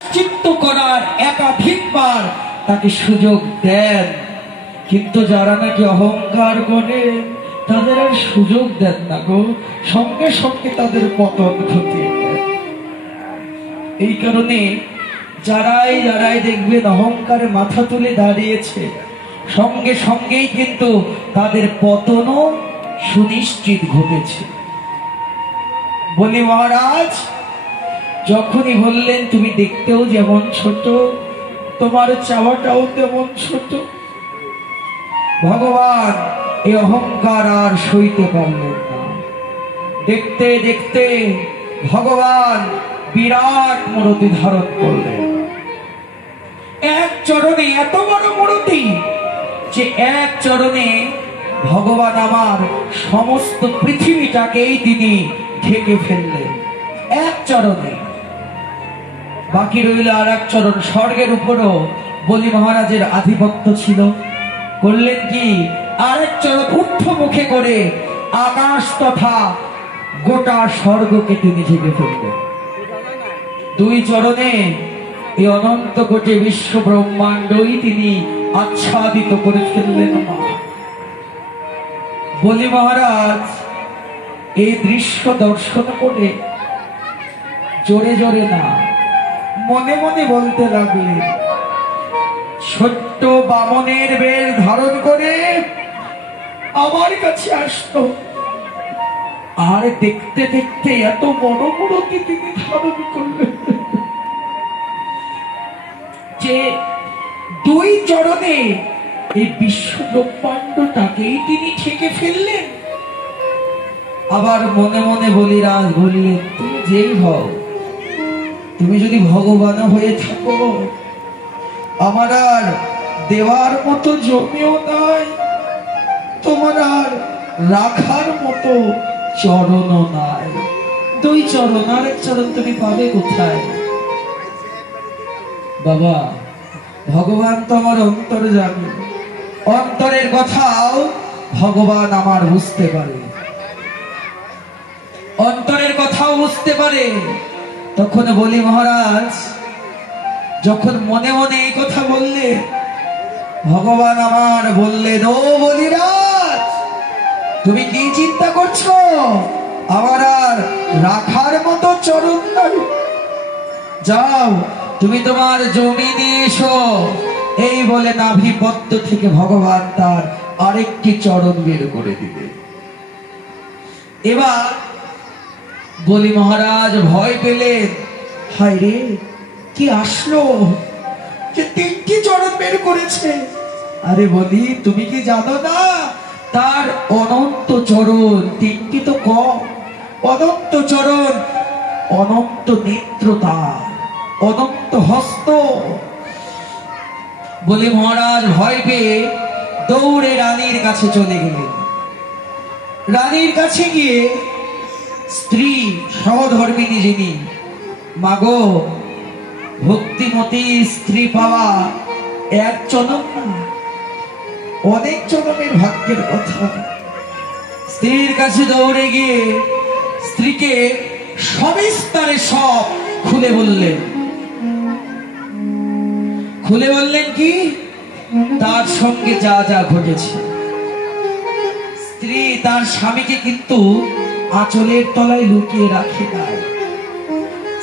চিত্ত করার একাধিকবার তাকে সুযোগ দেন, কিন্তু যারা নাকি অহংকার করে তাদের আর সুযোগ দেন না গো, সঙ্গে সঙ্গে তাদের পতন ঘটিয়ে দেন। এই কারণে যারাই যারাই দেখবেন অহংকারে মাথা তুলে দাঁড়িয়েছে, সঙ্গে সঙ্গেই কিন্তু তাদের পতনও সুনিশ্চিত ঘটেছে। বলি মহারাজ যখনই বললেন তুমি দেখতেও যেমন ছোট, তোমার চাওয়াটাও তেমন ছোট, ভগবান এই অহংকার আর সইতে পারলেন না। দেখতে দেখতে ভগবান বিরাট মূর্তি ধারণ করলেন। এক চরণে এত বড় মূর্তি যে এক চরণে ভগবান আমার সমস্ত পৃথিবীটাকেই তিনি ঢেকে ফেললেন এক চরণে। বাকি রইল আর এক চরণ, স্বর্গের উপরও বলি মহারাজের আধিপত্য ছিল। করলেন কি, আরেক চরণ ঊর্ধ্বমুখে করে আকাশ তথা গোটা স্বর্গকে তিনি ঢেকে ফেললেন। দুই চরণে এই অনন্ত কোটি বিশ্ব ব্রহ্মাণ্ডই তিনি আচ্ছাদিত করে ফেললেন। বলি মহারাজ এই দৃশ্য দর্শন করে জোরে জোরে না মনে মনে বলতে লাগলেন, ছোট্ট বামনের বেশ ধারণ করে আমার কাছে আসতো, আর দেখতে দেখতে এত বড় মূর্তি তিনি ধারণ করলেন যে দুই চরণে এই বিশ্ব ব্রহ্মাণ্ডটাকেই তিনি ঠেকে ফেললেন। আবার মনে মনে বলিরাজ বললেন, তুমি যেই হও, তুমি যদি ভগবান হয়ে থাকো, আমার আর দেওয়ার মতো জমিও নাই, তোমার আর রাখার মতো চরণও নাই। দুই চরণ, আরেক চরণ তুমি পাবে কোথায়? বাবা ভগবান তো আমার অন্তর জানে, অন্তরের কথাও ভগবান আমার বুঝতে পারে, অন্তরের কথাও বুঝতে পারে। তখন বলি মহারাজ যখন মনে মনে এই কথা বললে, ভগবান আমার বললেন, ও বলিরাজ তুমি কি চিন্তা করছো? আমার আর রাখার মতো চরণ নাই, যাও তুমি তোমার জমি নিয়ে এসো। এই বলে নাভি পদ্ম থেকে ভগবান তার আরেকটি চরণ বের করে দিবে। এবার বলি মহারাজ ভয় পেলেন, হায় রে কি আসলো যে তিনটি চরণ বের করেছে। আরে বলি তুমি কি জানো না তার অনন্ত চরণ, তিনটি তো কম, অনন্ত চরণ, অনন্ত নেত্র, তার অনন্ত হস্ত। বলি মহারাজ ভয় পেয়ে দৌড়ে রানীর কাছে চলে গেলেন। রানীর কাছে গিয়ে স্ত্রী সহধর্মিনী যিনি, মাগো ভক্তিমতী স্ত্রী পাওয়া এক জনম না, অনেক জনমের ভাগ্যের কথা। স্ত্রীর কাছে দৌড়ে গিয়ে স্ত্রীকে সবিস্তারে সব খুলে বললেন। খুলে বললেন কি, তার সঙ্গে যা যা ঘটেছে। স্ত্রী তার স্বামীকে কিন্তু আঁচলের তলায় লুকিয়ে রাখে নাই।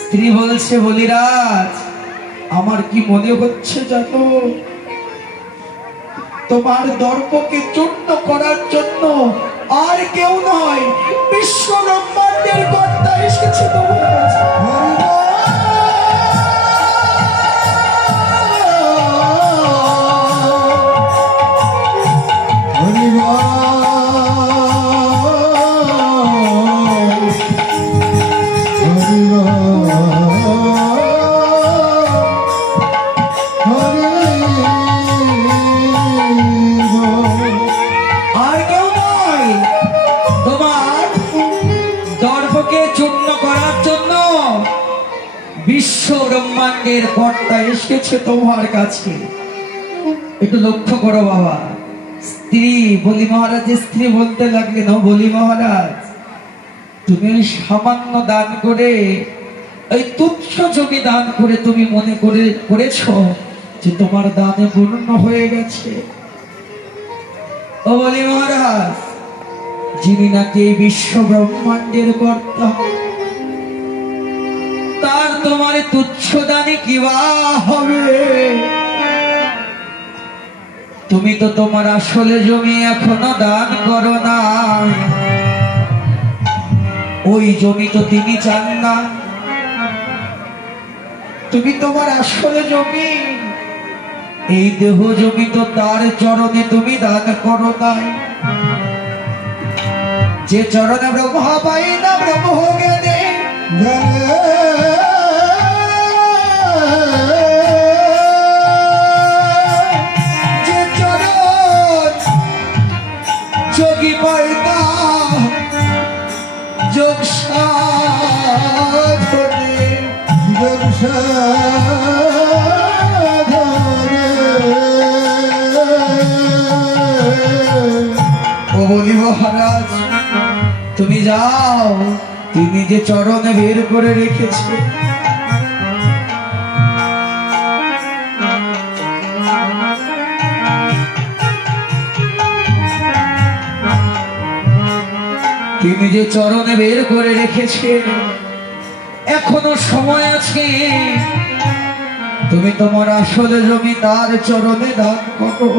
স্ত্রী বলছে, বলিরাজ আমার কি মনে হচ্ছে জানো, তোমার দর্পকে চূর্ণ করার জন্য আর কেউ নয়, বিশ্ব ব্রহ্মাণ্ডের কর্তা এসেছে তোমার কাছে। বিশ্ব ব্রহ্মাণ্ডের কর্তা এসেছে তোমার কাছে, একটু লক্ষ্য করো বাবা। স্ত্রী বলি মহারাজের স্ত্রী বলতে লাগলেন, ও বলি মহারাজ তুমি সামান্য দান করে এই তুচ্ছ জমি দান করে তুমি মনে করেছ যে তোমার দানে পূর্ণ হয়ে গেছে। ও বলি মহারাজ, যিনি নাকি এই বিশ্ব ব্রহ্মাণ্ডের কর্তা, তার তোমার তুচ্ছ দানে কি বা হবে? তুমি তো তোমার আসলে জমি এখনো দান করো না। ওই জমি তো তিনি চান না। তুমি তোমার আসলে জমি, এই দেহ জমি তো তার চরণে তুমি দান করো নাই। যে চরণে ব্রহ্মা পাই না ব্রহ্ম জ্ঞানে, যে চরণ যোগী পাই না যোগ সাধনে, যোগ সাধনে। ও বলি মহারাজ, তুমি যাও, তিনি যে চরণে বের করে রেখেছে। তিনি যে চরণে বের করে রেখেছে, এখনো সময় আছে। তুমি তোমার আসলে জমি তার চরণে দান করো।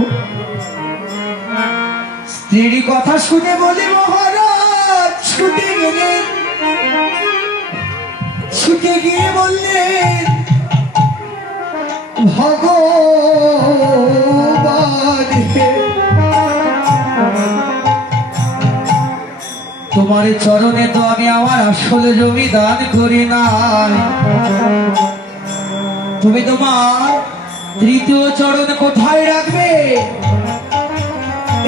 স্ত্রীর কথা শুনে বলি মহারাজ ছুটে গেলেন। ছুটে গিয়ে বললেন, ভগবান তোমার চরণে তো আমি আমার আসলে জমি দান করি নাই। তুমি তোমার তৃতীয় চরণ কোথায় রাখবে?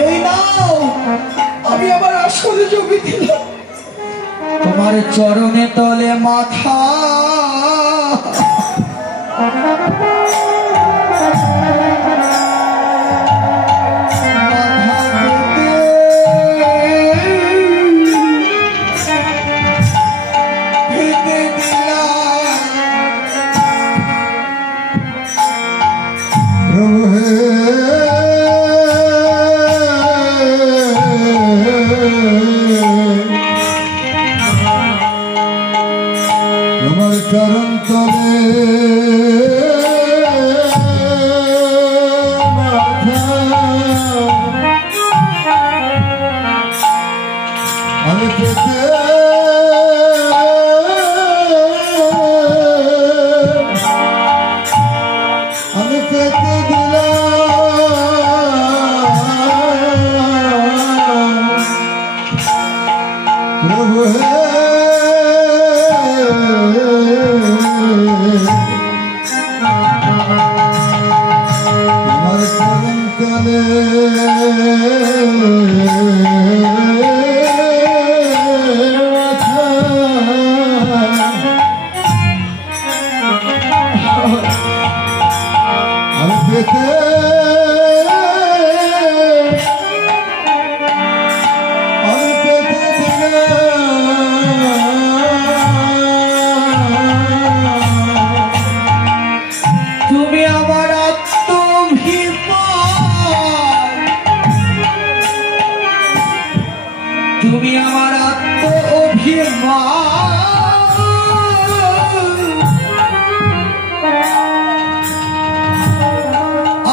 এই নাও, আমি আমার আসলে জমি দিলাম। তোমার চরণে তলে মাথা, চরণ তলে আমি পেতে দিলাম প্রভু হে। তুমি আমার আত্মভিমান, তুমি আমার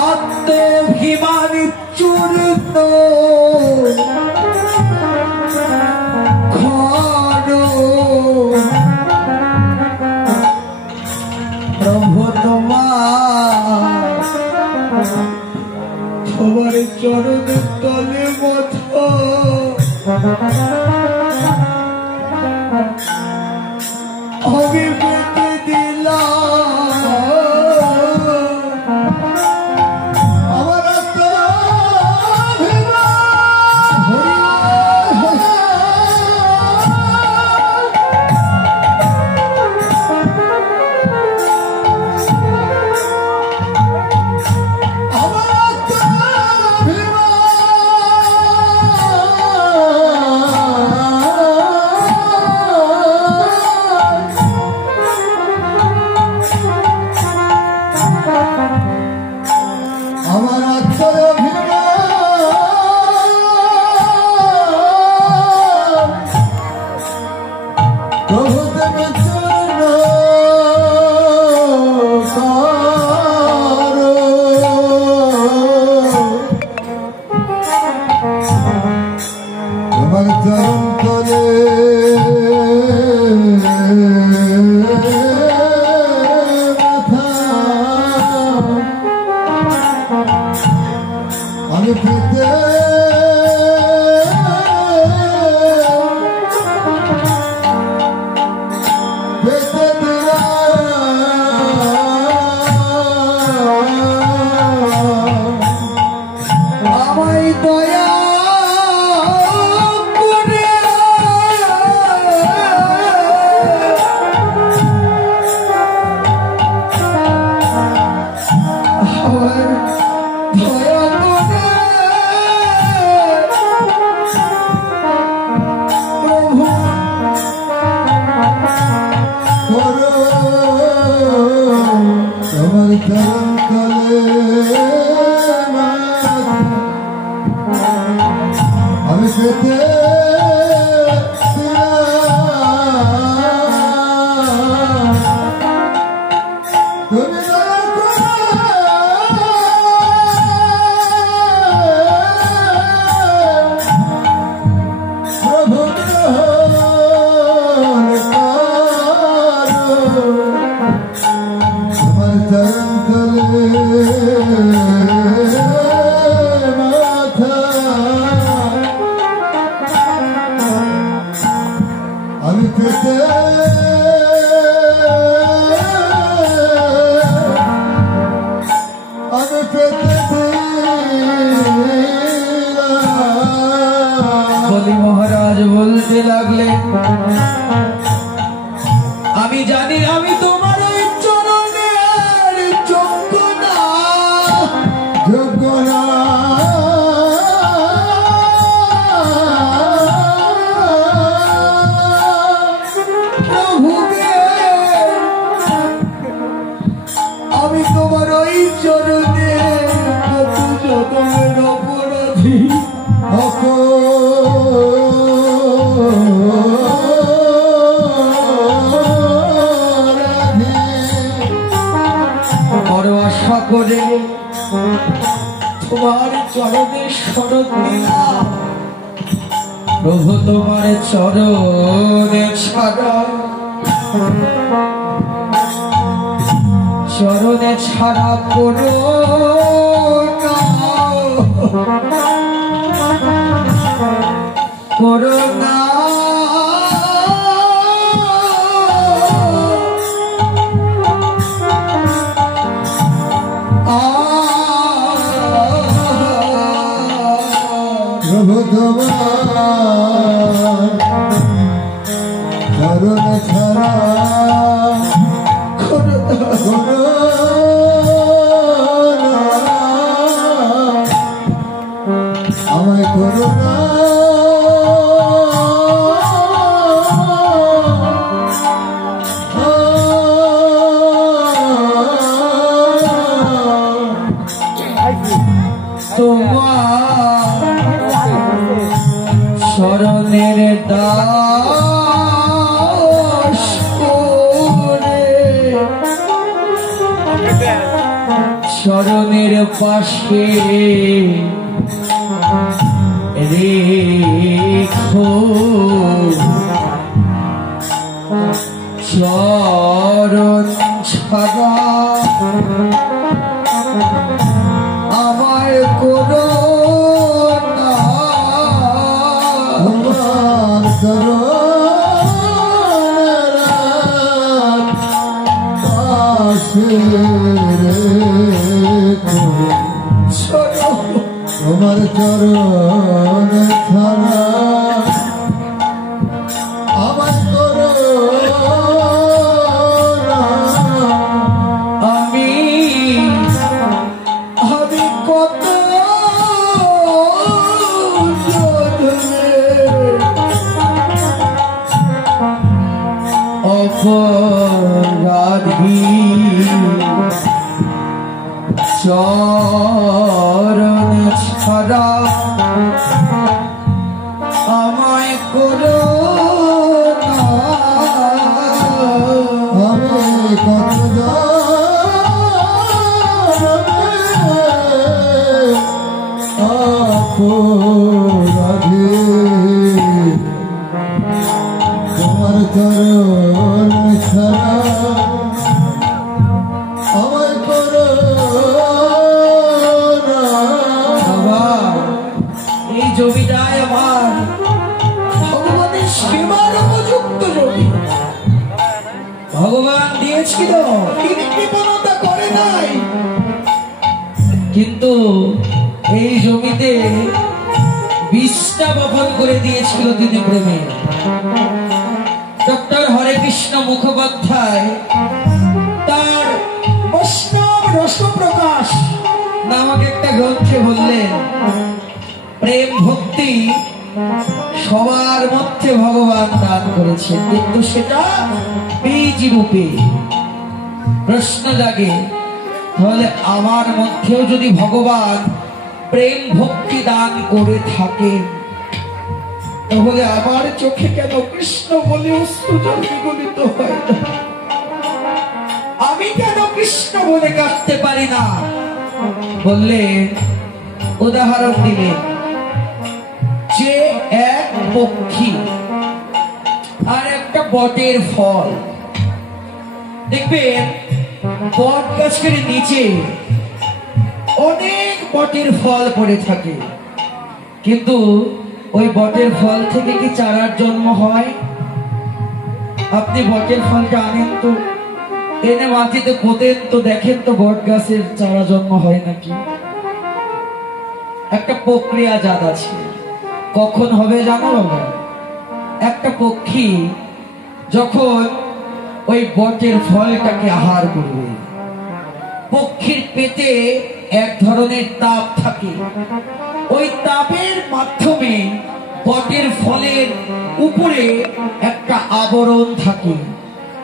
আত্মভিমান চূর্ণ প্রভু তোমার চরণের তলে মাথা আমি পেতে দিলাম আমার চরণ তলে আমি পেতে তুমি প্রভু তোমার চরণ তলে মাথা আমি পেতে বলি মহারাজ বলতে লাগলেন আমি জানি আমি তোমার ওই চরণের যোগ্য না যোগ্য না প্রভুকে আমি তোমার ওই চরণে কত জন্মের অপরাধী বড় আশা করে তোমার চরণে শরণ নিলাম প্রভু তোমার চরণে ছাড়া করো করোনা প্রভু তোমার চরণ ছাড়া আমায় করো না শরণের দাস করে শরণের পাশে রেখো চরণ ছাড়া আমায় করো তোমার চরণ ছাড়া আমার করো আমি কত অপরাধী চরণ ছাড়া আমায় করো আমি কত অপরাধী তোমার চরণ ছাড়া আমায় করো এই জমিটায় আমার ভগবানের সেবার উপযুক্ত জমি ভগবান দিয়েছিল তিনি কৃপণতা করে নাই কিন্তু এই জমিতে বিষটা বপন করে দিয়েছিল তিনি প্রেমে ডক্টর হরে কৃষ্ণ মুখোপাধ্যায় তার বৈষ্ণব রসপ্রকাশ নামক একটা গ্রন্থে বললেন প্রেম ভক্তি সবার মধ্যে ভগবান দান করেছেন কিন্তু সেটা বীজ রূপে প্রশ্ন জাগে তাহলে আমার মধ্যেও যদি ভগবান প্রেম ভক্তি দান করে থাকেন, তাহলে আমার চোখে কেন কৃষ্ণ বলে অশ্রুজল বিগলিত হয় না? আমি কেন কৃষ্ণ বলে কাঁদতে পারি না? বললেন, উদাহরণ দিলেন যে এক পক্ষী আর একটা বটের ফল। দেখবেন বট গাছের নিচে অনেক বটের ফল পড়ে থাকে, কিন্তু ওই বটের ফল থেকে কি চারার জন্ম হয়? আপনি বটের ফলটা আনেন তো, এনে মাটিতে পোতেন তো, দেখেন তো বট গাছের চারা জন্ম হয় নাকি? একটা প্রক্রিয়া জাত আছে, কখন হবে জানো বাবা? একটা পক্ষী যখন ওই বটের ফলটাকে আহার করবে, পক্ষীর পেটে এক ধরনের তাপ থাকে, ওই তাপের মাধ্যমে বটের ফলের উপরে একটা আবরণ থাকে,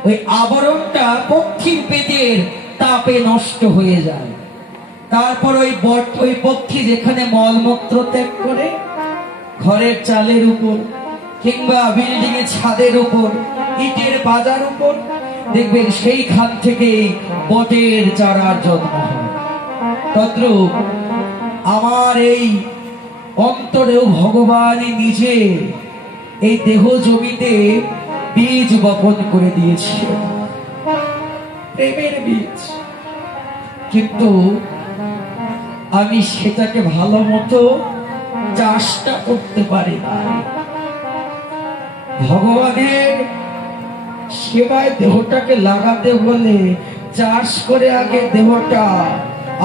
ওই আবরণটা পক্ষীর পেটের তাপে নষ্ট হয়ে যায়। তারপর ওই পক্ষী যেখানে মলমূত্র ত্যাগ করে, ঘরের চালের উপর কিংবা বিল্ডিং এর ছাদের উপর, ইটের বাজার উপর, দেখবেন সেইখান থেকে বটের চারার জন্ম হয়। তদ্রূপ আমার এই অন্তরেও ভগবান নিজে এই দেহ জমিতে বীজ বপন করে দিয়েছে, প্রেমের বীজ, কিন্তু আমি সেটাকে ভালো মতো চাষটা করতে পারি না। ভগবানের সেবায় দেহটাকে লাগাতে বলে চাষ করে আগে দেহটা,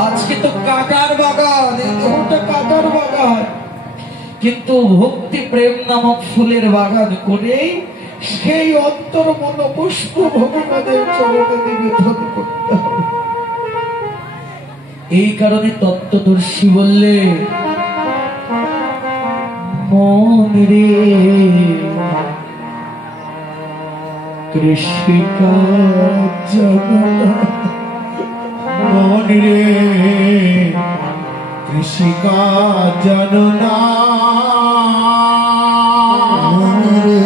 আজকে তো কাটার বাগান, এই দেহটা কাটার বাগান, কিন্তু ভক্তি প্রেম নামক ফুলের বাগান করে সেই অন্তর মন পুষ্প ভগবানের চরণে নিবেদন করতে হবে। এই কারণে তত্ত্বদর্শী বললে, মন রে কৃষিকাজ মন রে কৃষিকাজ জাননা, মন রে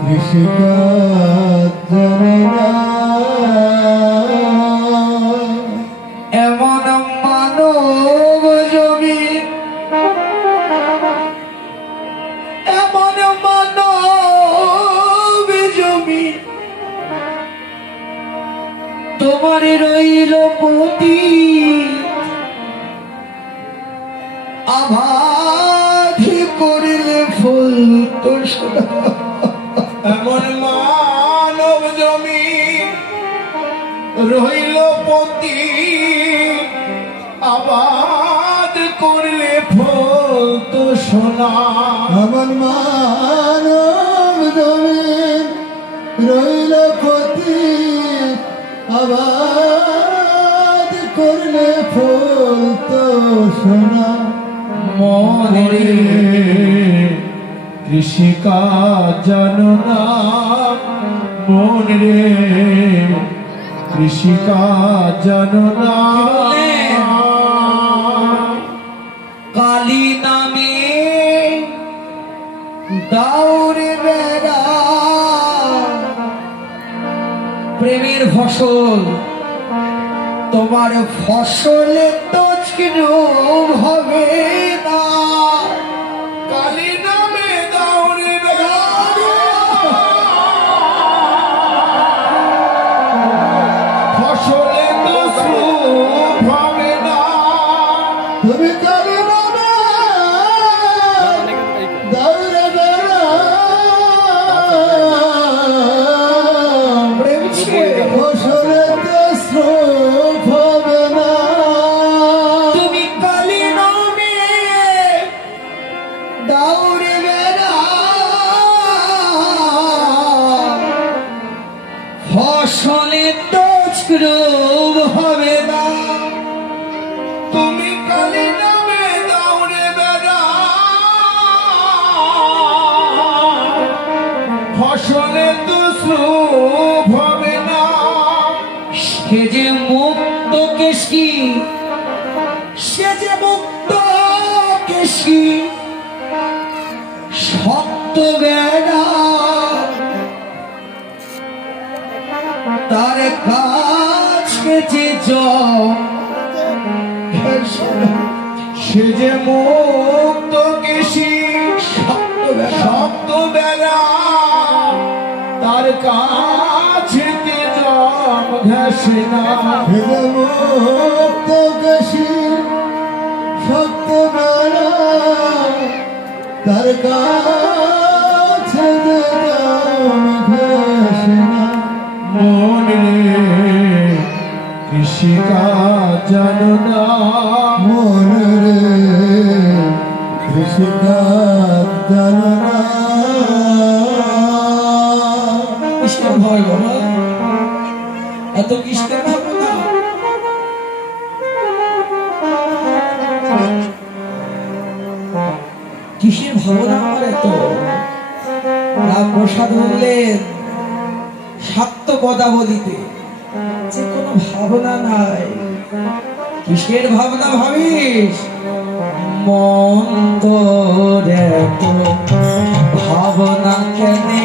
কৃষিকাজ জাননা। এমন মানব জমি, এমন মানব জমি, তোমার রইল পতি, আভাধ করিলে ফুল তো এমন মানব জমি রইল পতি, আবাদ করলে ফল তো সোনা। এমন মানব জমি রইল পতি, আবাদ করলে ফল তো সোনা। মনে কৃষিকাজ জানো না, মন রে কৃষিকাজ জানো না। কালী নামে দাউরে বেড়া, প্রেমের ফসল, তোমার ফসলে তো কিরূপ হবে না। কালী নামে দাউরে বেড়া, ফসলে তো সুখ হবে না। তুমি কালী নামে দাউরে বেড়া, প্রেম ছেড়ে ফসলে তো সুখ হবে না। তুমি কালী নামে দাউরে বেড়া, ফসলে তো কিরূপ হবে না। তুমি কালী নামে দাউরে বেড়া, ফসলে তো সুখ হবে না। সে যে মুক্ত কেশী, সে যে মুক্ত কেশী, শক্ত বেড়া তার কাছে যে সে যে মুক্ত কেশী, শক্ত বেলা তার কাছে জম ঘেষে না। সে যে মুক্ত কেশী, শক্ত বেলা তার কাছে জম ঘেষে না। মনে কৃষিকাজ জানো না, মনে কৃষিকাজ জানো না। কিসের ভয় বাবা, এত কিসের ভাবনা? কিসের ভাবনা আমার এত? রামপ্রসাদ বললেন সত্য কথা বলিতে যে কোনো ভাবনা নাই। কিসের ভাবনা ভাবিস? মন তোর এত ভাবনা কেনে?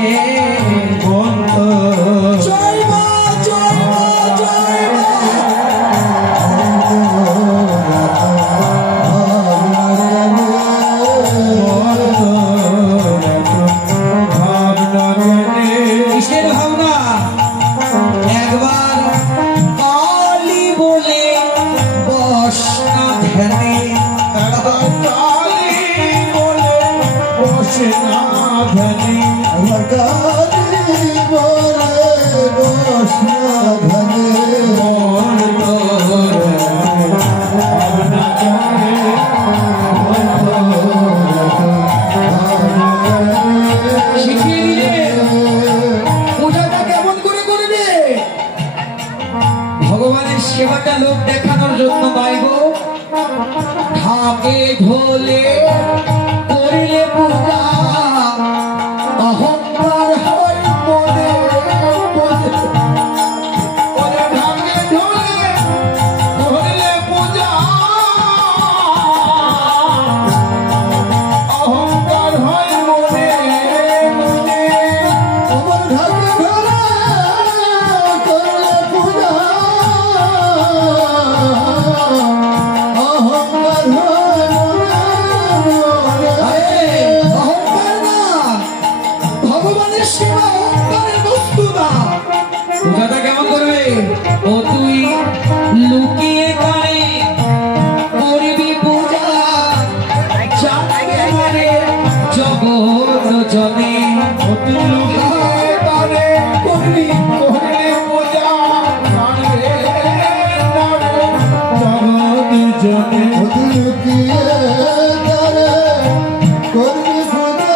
মন তোর জয় মা, জয় মা, জয় মা। কিসের ভাবনা? একবার কালী বলে বস না ধ্যানে, কালী বলে বসে না ধ্যানে, আমার কালী বলে বস না ধ্যানে। মন তোর ভাবনা কেনে, মন তোর ভাবনা কেনে। শিখিয়ে দিলে পূজাটা কেমন করে করবে? ভগবানের সেবাটা লোক দেখানোর জন্য নয় গো। ঢাকে ঢোলে করিলে পূজা, অহংকার হয় মনে মনে। ওরে ঢাকে ঢোলে করলে পূজা, অহংকার হয় মনে মনে। আমার ঢাকে ঢোলে করলে পূজা, অহংকার হয় মনে আরে, অহংকার না, ভগবানের সেবা অহংকারের বস্তু না। পূজাটা কেমন করবে? ও তুই লুকিয়ে কানে করবি পূজা, জানবে মানে জগৎ জনে। অতি লুকিয়ে কানে করবি করলে পূজা, জানবে নারে জগৎ জনে। অতি লুকিয়ে কানে করবি পূজা,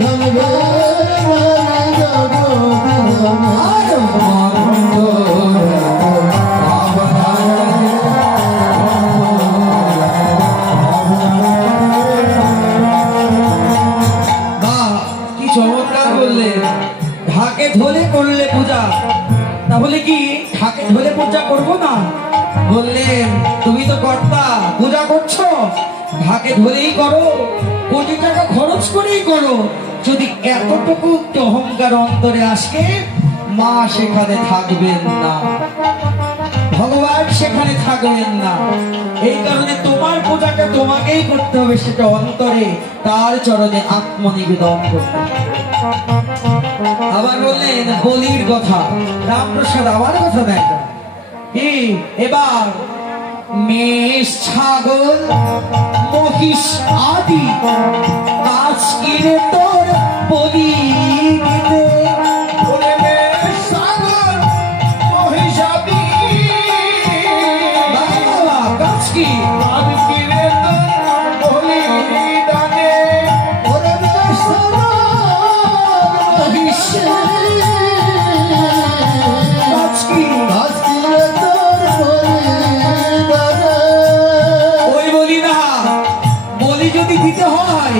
জানবে নারে জগৎ জনে। আর মন তোর ভাবনা বাহ, কি চমৎকার বললেন। ঢাকে ঢোলে করলে পূজা, তাহলে কি ঢাকে ঢোলে পূজা করবো না? বললেন তুমি তো কর্তা, পূজা করছো, ঢাকে ঢোলেই করো, কোটি টাকা খরচ করেই করো। যদি এতটুকু অহংকার অন্তরে আসে, মা সেখানে থাকবেন না, ভগবান সেখানে থাকবেন না। এই কারণে তোমার পূজাটা তোমাকেই করতে হবে, সেটা অন্তরে তার চরণে আত্মনিবেদন করতে হবে। আবার বললেন বলির কথা, রামপ্রসাদ আবার কথা দেন কি? এবার মেষ, ছাগল, মহিষ আদি মাছ কিনে তোর বলি দিতে। ওরে মেষ, ছাগল, মহিষ আদি বাবা, গাছ কি? আদি কিনে তোর বলি দানে। ওরে মেষ, ছাগল, মহিষ গাছ কি? গাছ কিনে তোর বলি দানে। ওই বলি না, বলি যদি দিতে হয়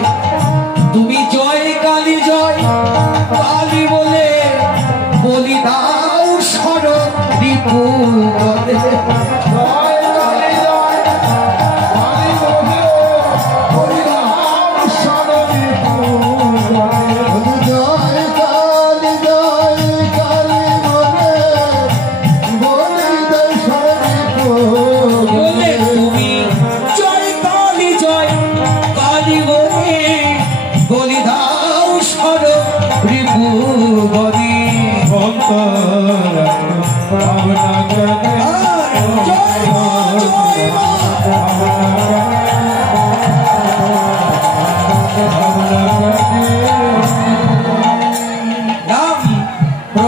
তুমি জয় কালী জয়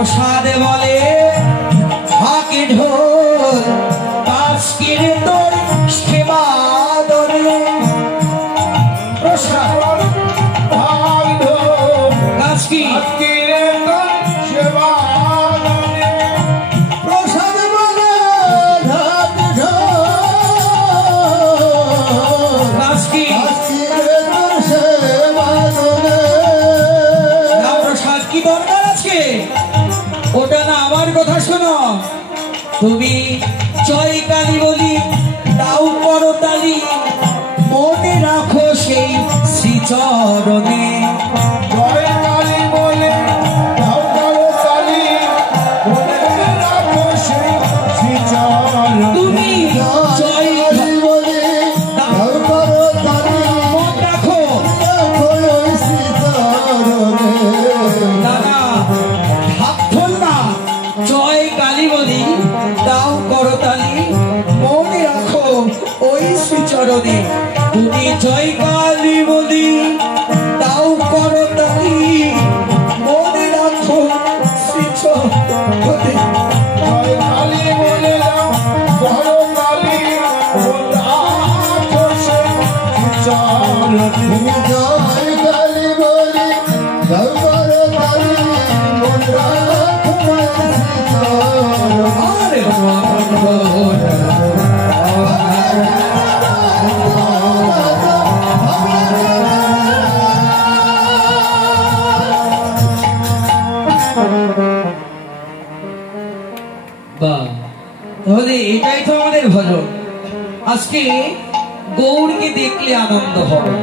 প্রসাদে বলে হাকি ঢোল কাশকির তোর সেবা দরে প্রসাদ কাশকি প্রসাদ বলে ঢাক কাশকি না প্রসাদ কি দরকার আছে ওটা না আমার কথা শোনো তুমি জয় কালী বলি তাও করতালি মনে রাখো সেই শ্রীচরণে জয় কালী বলে দাও করো কালী বলে রাখো সেই শ্রীচরণ তুমি জয় কালী বলে দাও করো কালী মন রাখো রাখো ওই শ্রীচরণে দাদা ভাবল না জয় কালী বলি তাও করতালি মনে রাখো ওই শ্রীচরণে তুমি জয় কালী বলি তাও করতালি মনে রাখো শ্রীচরণে জয় কালী বলে দাও করো কালী বলে রাখো সেই শ্রীচরণে তুমি জয় কালী বলে দাও করো কালী বলে রাখো ওই শ্রীচরণে আরে বাহ তাহলে এটাই তো আমাদের ভজন আজকে গৌরকে দেখলে আনন্দ হবে